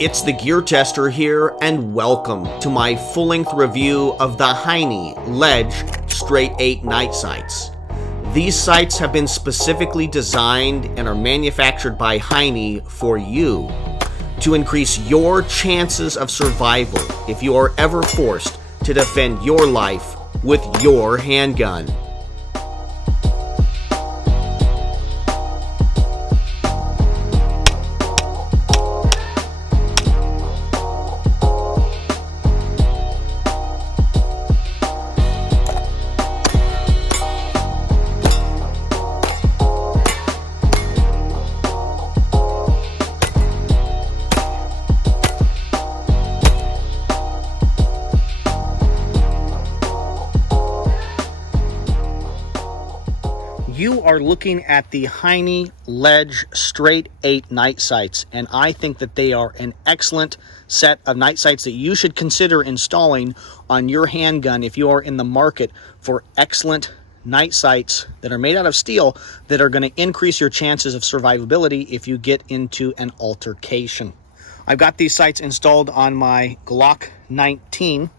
It's the Gear Tester here, and welcome to my full-length review of the Heinie Ledge Straight 8 night sights. These sights have been specifically designed and are manufactured by Heinie for you to increase your chances of survival if you are ever forced to defend your life with your handgun. You are looking at the Heinie Ledge Straight 8 night sights, and I think that they are an excellent set of night sights that you should consider installing on your handgun if you are in the market for excellent night sights that are made out of steel that are going to increase your chances of survivability if you get into an altercation. I've got these sights installed on my Glock 19.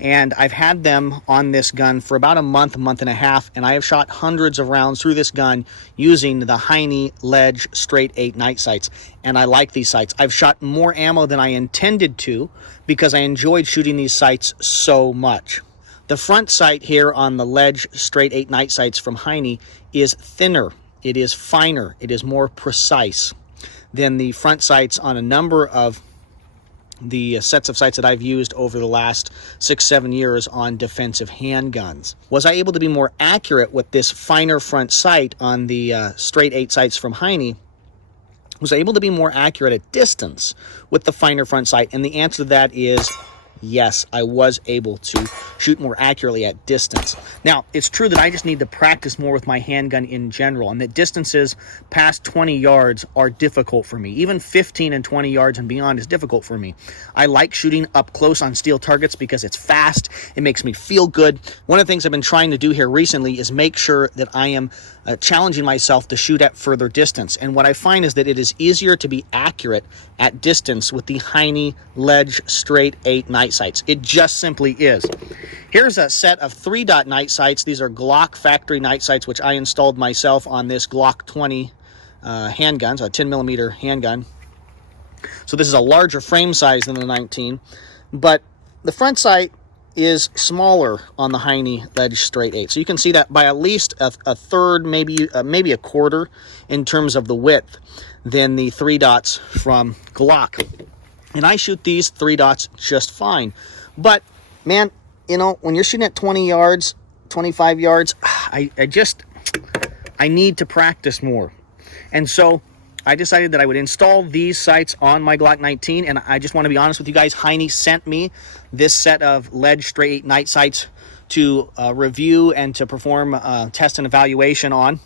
And I've had them on this gun for about a month and a half, and I have shot hundreds of rounds through this gun using the Heinie Ledge Straight 8 night sights, and I like these sights. I've shot more ammo than I intended to because I enjoyed shooting these sights so much. The front sight here on the Ledge Straight 8 night sights from Heinie is thinner, it is finer, it is more precise than the front sights on a number of the sets of sights that I've used over the last 6-7 years on defensive handguns. Was I able to be more accurate with this finer front sight on the Straight 8 sights from Heinie? Was I able to be more accurate at distance with the finer front sight? And the answer to that is yes, I was able to shoot more accurately at distance. Now, it's true that I just need to practice more with my handgun in general, and that distances past 20 yards are difficult for me. Even 15 and 20 yards and beyond is difficult for me. I like shooting up close on steel targets because it's fast, it makes me feel good. One of the things I've been trying to do here recently is make sure that I am challenging myself to shoot at further distance. And what I find is that it is easier to be accurate at distance with the Heinie Ledge Straight 8 night sights. It just simply is. Here's a set of 3-dot night sights. These are Glock factory night sights, which I installed myself on this Glock 20 handgun, so a 10mm handgun. So this is a larger frame size than the 19, but the front sight is smaller on the Heinie Ledge Straight 8. So you can see that by at least a third, maybe a quarter in terms of the width than the 3 dots from Glock. And I shoot these 3 dots just fine. But man, you know, when you're shooting at 20 yards, 25 yards, I need to practice more. And so I decided that I would install these sights on my Glock 19, and I just want to be honest with you guys, Heinie sent me this set of Ledge Straight 8 night sights to review and to perform test and evaluation on,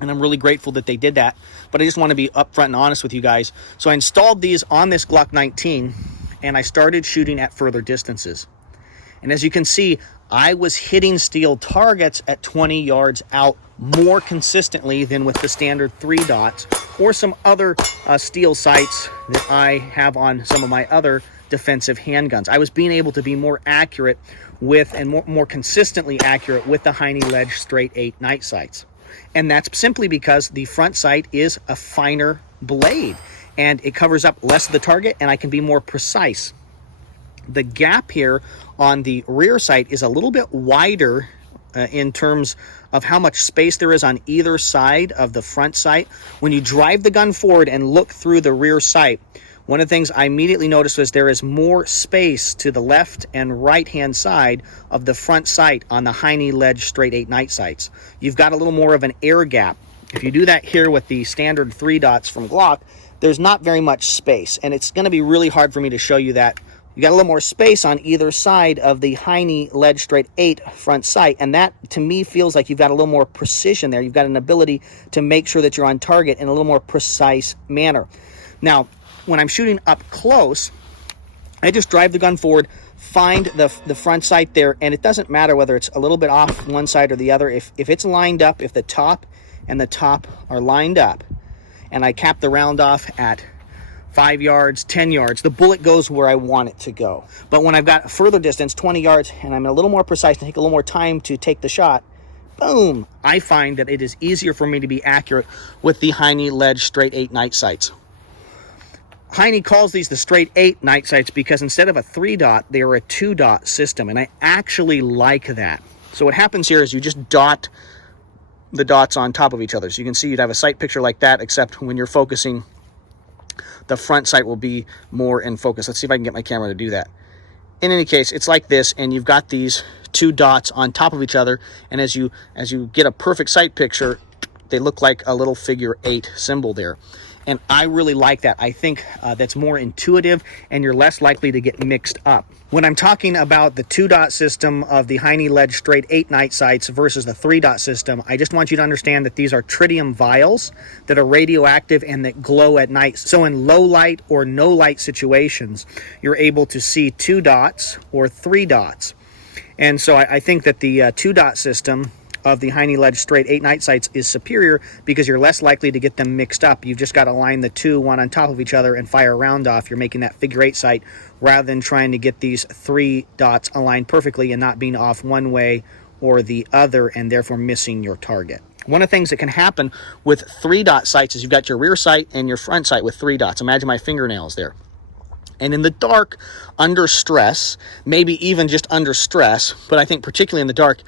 and I'm really grateful that they did that, but I just want to be upfront and honest with you guys. So I installed these on this Glock 19, and I started shooting at further distances. And as you can see, I was hitting steel targets at 20 yards out more consistently than with the standard 3 dots or some other steel sights that I have on some of my other defensive handguns. I was being able to be more accurate with and more consistently accurate with the Heinie Ledge Straight 8 night sights. And that's simply because the front sight is a finer blade and it covers up less of the target, and I can be more precise. The gap here on the rear sight is a little bit wider in terms of how much space there is on either side of the front sight. When you drive the gun forward and look through the rear sight, one of the things I immediately noticed was there is more space to the left and right hand side of the front sight on the Heinie Ledge Straight 8 night sights. You've got a little more of an air gap. If you do that here with the standard 3 dots from Glock, there's not very much space, and it's going to be really hard for me to show you that. You got a little more space on either side of the Heinie Ledge Straight 8 front sight, and that to me feels like you've got a little more precision there. You've got an ability to make sure that you're on target in a little more precise manner. Now, when I'm shooting up close, I just drive the gun forward, find the front sight there, and it doesn't matter whether it's a little bit off one side or the other. If it's lined up, if the top and the top are lined up, and I cap the round off at 5 yards, 10 yards. The bullet goes where I want it to go. But when I've got a further distance, 20 yards, and I'm a little more precise and take a little more time to take the shot, boom, I find that it is easier for me to be accurate with the Heinie Ledge straight 8 night sights. Heinie calls these the straight 8 night sights because instead of a 3-dot, they are a 2-dot system, and I actually like that. So what happens here is you just dot the dots on top of each other. So you can see you'd have a sight picture like that, except when you're focusing, the front sight will be more in focus. Let's see if I can get my camera to do that. In any case, it's like this, and you've got these 2 dots on top of each other, and as you get a perfect sight picture, they look like a little figure 8 symbol there. And I really like that. I think that's more intuitive, and you're less likely to get mixed up. When I'm talking about the 2-dot system of the Heinie Ledge straight 8 night sights versus the 3-dot system, I just want you to understand that these are tritium vials that are radioactive and that glow at night. So in low light or no light situations, you're able to see 2 dots or 3 dots. And so I think that the 2-dot system of the Heinie Ledge straight 8 night sights is superior because you're less likely to get them mixed up. You've just got to line the 2 one on top of each other and fire a round off. You're making that figure 8 sight rather than trying to get these 3 dots aligned perfectly and not being off one way or the other and therefore missing your target. One of the things that can happen with 3-dot sights is you've got your rear sight and your front sight with 3 dots. Imagine my fingernails there. And in the dark, under stress, maybe even just under stress, but I think particularly in the dark,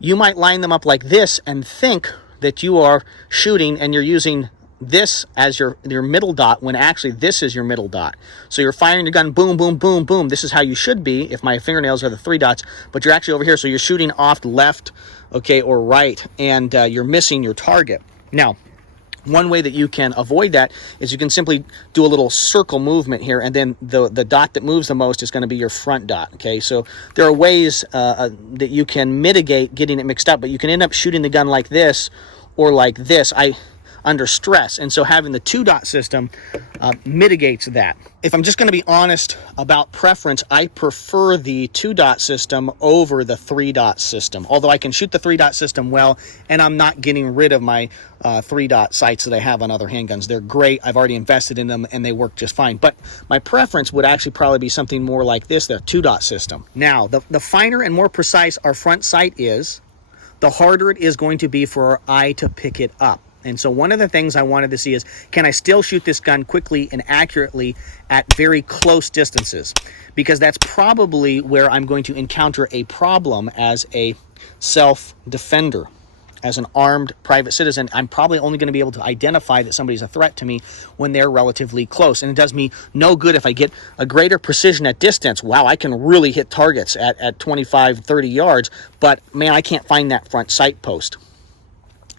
you might line them up like this and think that you are shooting and you're using this as your middle dot when actually this is your middle dot. So you're firing your gun, boom, boom, boom, boom. This is how you should be if my fingernails are the 3 dots, but you're actually over here. So you're shooting off left, okay, or right, and you're missing your target. Now, one way that you can avoid that is you can simply do a little circle movement here, and then the dot that moves the most is going to be your front dot, okay? So there are ways that you can mitigate getting it mixed up, but you can end up shooting the gun like this or like this under stress, and so having the 2-dot system mitigates that. If I'm just going to be honest about preference, I prefer the 2-dot system over the 3-dot system, although I can shoot the 3-dot system well, and I'm not getting rid of my 3-dot sights that I have on other handguns. They're great. I've already invested in them, and they work just fine. But my preference would actually probably be something more like this, the 2-dot system. Now, the finer and more precise our front sight is, the harder it is going to be for our eye to pick it up. And so one of the things I wanted to see is, can I still shoot this gun quickly and accurately at very close distances? Because that's probably where I'm going to encounter a problem as a self-defender. As an armed private citizen, I'm probably only going to be able to identify that somebody's a threat to me when they're relatively close. And it does me no good if I get a greater precision at distance. Wow, I can really hit targets at 25, 30 yards, but man, I can't find that front sight post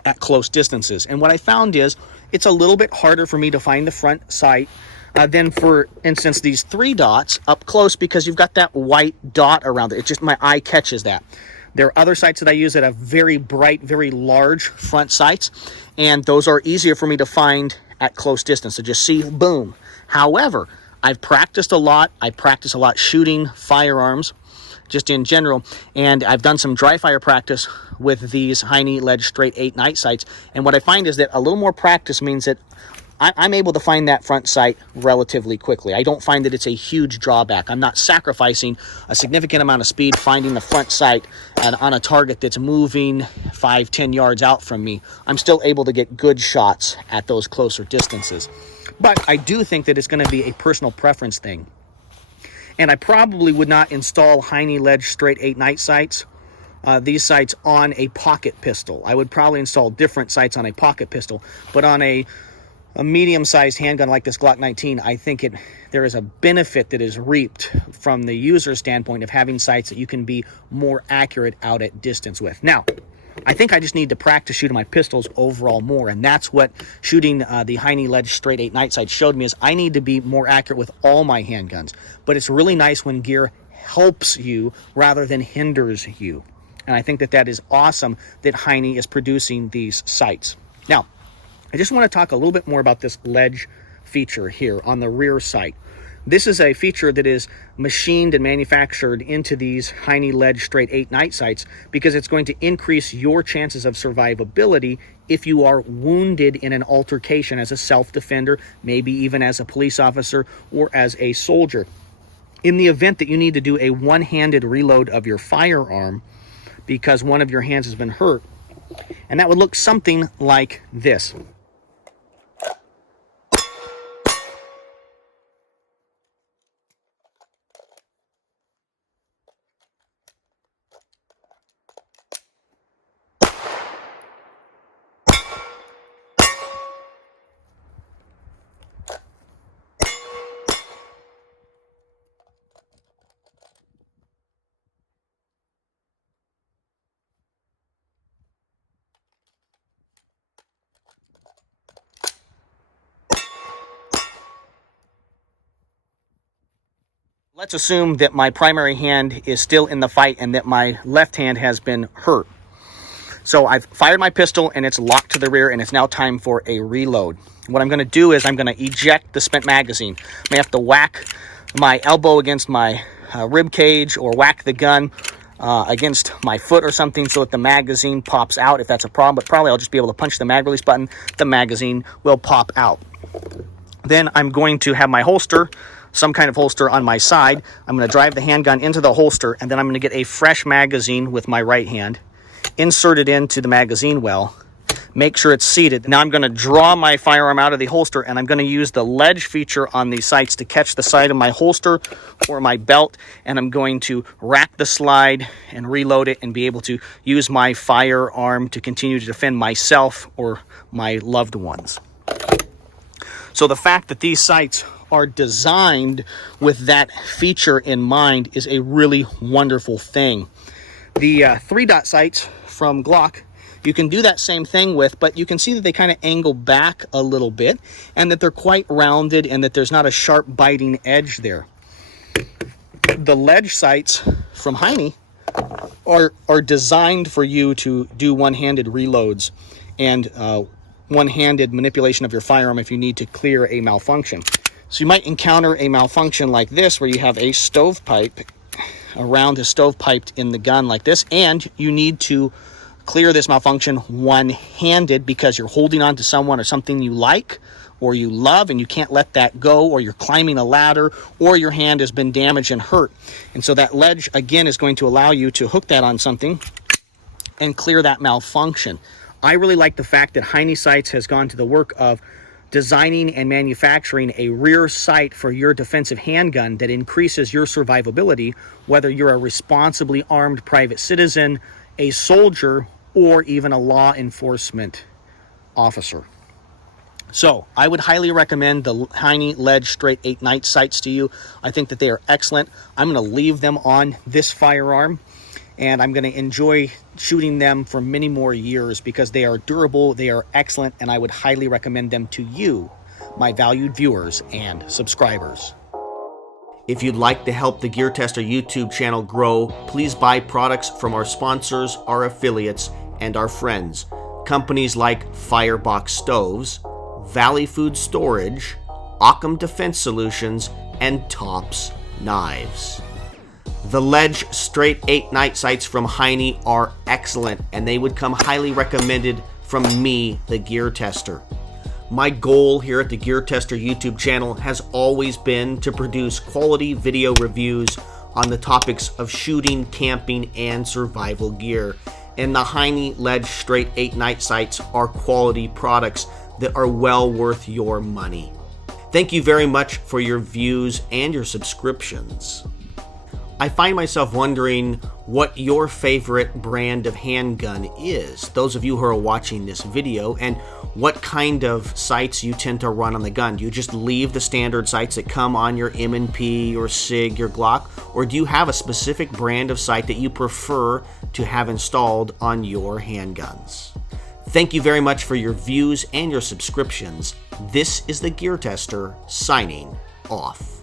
at close distances. And what I found is it's a little bit harder for me to find the front sight than, for instance, these 3 dots up close, because you've got that white dot around it. It's just my eye catches that. There are other sights that I use that have very bright, very large front sights, and those are easier for me to find at close distance. So just see, boom. However, I've practiced a lot. I practice a lot shooting firearms, just in general, and I've done some dry fire practice with these Heinie Ledge straight 8 night sights, and what I find is that a little more practice means that I'm able to find that front sight relatively quickly. I don't find that it's a huge drawback. I'm not sacrificing a significant amount of speed finding the front sight on a target that's moving 5, 10 yards out from me. I'm still able to get good shots at those closer distances. But I do think that it's going to be a personal preference thing. And I probably would not install Heinie Ledge straight 8 night sights, these sights, on a pocket pistol. I would probably install different sights on a pocket pistol, but on a medium-sized handgun like this Glock 19, I think there is a benefit that is reaped from the user standpoint of having sights that you can be more accurate out at distance with. Now, I think I just need to practice shooting my pistols overall more, and that's what shooting the Heinie Ledge straight 8 night sights showed me, is I need to be more accurate with all my handguns. But it's really nice when gear helps you rather than hinders you. And I think that that is awesome that Heinie is producing these sights. Now, I just want to talk a little bit more about this ledge feature here on the rear sight. This is a feature that is machined and manufactured into these Heinie Ledge Straight 8 night sights because it's going to increase your chances of survivability if you are wounded in an altercation as a self-defender, maybe even as a police officer or as a soldier. In the event that you need to do a one-handed reload of your firearm because one of your hands has been hurt, and that would look something like this. Let's assume that my primary hand is still in the fight and that my left hand has been hurt. So I've fired my pistol and it's locked to the rear, and it's now time for a reload. What I'm going to do is I'm going to eject the spent magazine. I may have to whack my elbow against my rib cage or whack the gun against my foot or something so that the magazine pops out if that's a problem, but probably I'll just be able to punch the mag release button. The magazine will pop out. Then I'm going to have my holster, some kind of holster on my side. I'm going to drive the handgun into the holster, and then I'm going to get a fresh magazine with my right hand, insert it into the magazine well, make sure it's seated. Now I'm going to draw my firearm out of the holster, and I'm going to use the ledge feature on these sights to catch the side of my holster or my belt, and I'm going to rack the slide and reload it and be able to use my firearm to continue to defend myself or my loved ones. So the fact that these sights are designed with that feature in mind is a really wonderful thing. The 3-dot sights from Glock, you can do that same thing with, but you can see that they kind of angle back a little bit and that they're quite rounded and that there's not a sharp biting edge there. The ledge sights from Heinie are designed for you to do one-handed reloads and one-handed manipulation of your firearm if you need to clear a malfunction. So you might encounter a malfunction like this where you have a stovepipe, a round is stovepiped in the gun like this, and you need to clear this malfunction one-handed because you're holding on to someone or something you like or you love and you can't let that go, or you're climbing a ladder, or your hand has been damaged and hurt. And so that ledge, again, is going to allow you to hook that on something and clear that malfunction. I really like the fact that Heinie Sights has gone to the work of designing and manufacturing a rear sight for your defensive handgun that increases your survivability, whether you're a responsibly armed private citizen, a soldier, or even a law enforcement officer. So I would highly recommend the Heinie Ledge Straight 8 night sights to you. I think that they are excellent. I'm going to leave them on this firearm, and I'm going to enjoy shooting them for many more years because they are durable, they are excellent, and I would highly recommend them to you, my valued viewers and subscribers. If you'd like to help the Gear Tester YouTube channel grow, please buy products from our sponsors, our affiliates, and our friends. Companies like Firebox Stoves, Valley Food Storage, Occam Defense Solutions, and Tops Knives. The Ledge Straight 8 night sights from Heinie are excellent, and they would come highly recommended from me, the Gear Tester. My goal here at the Gear Tester YouTube channel has always been to produce quality video reviews on the topics of shooting, camping, and survival gear. And the Heinie Ledge Straight 8 night sights are quality products that are well worth your money. Thank you very much for your views and your subscriptions. I find myself wondering what your favorite brand of handgun is, those of you who are watching this video, and what kind of sights you tend to run on the gun. Do you just leave the standard sights that come on your M&P, your SIG, your Glock, or do you have a specific brand of sight that you prefer to have installed on your handguns? Thank you very much for your views and your subscriptions. This is the Gear Tester signing off.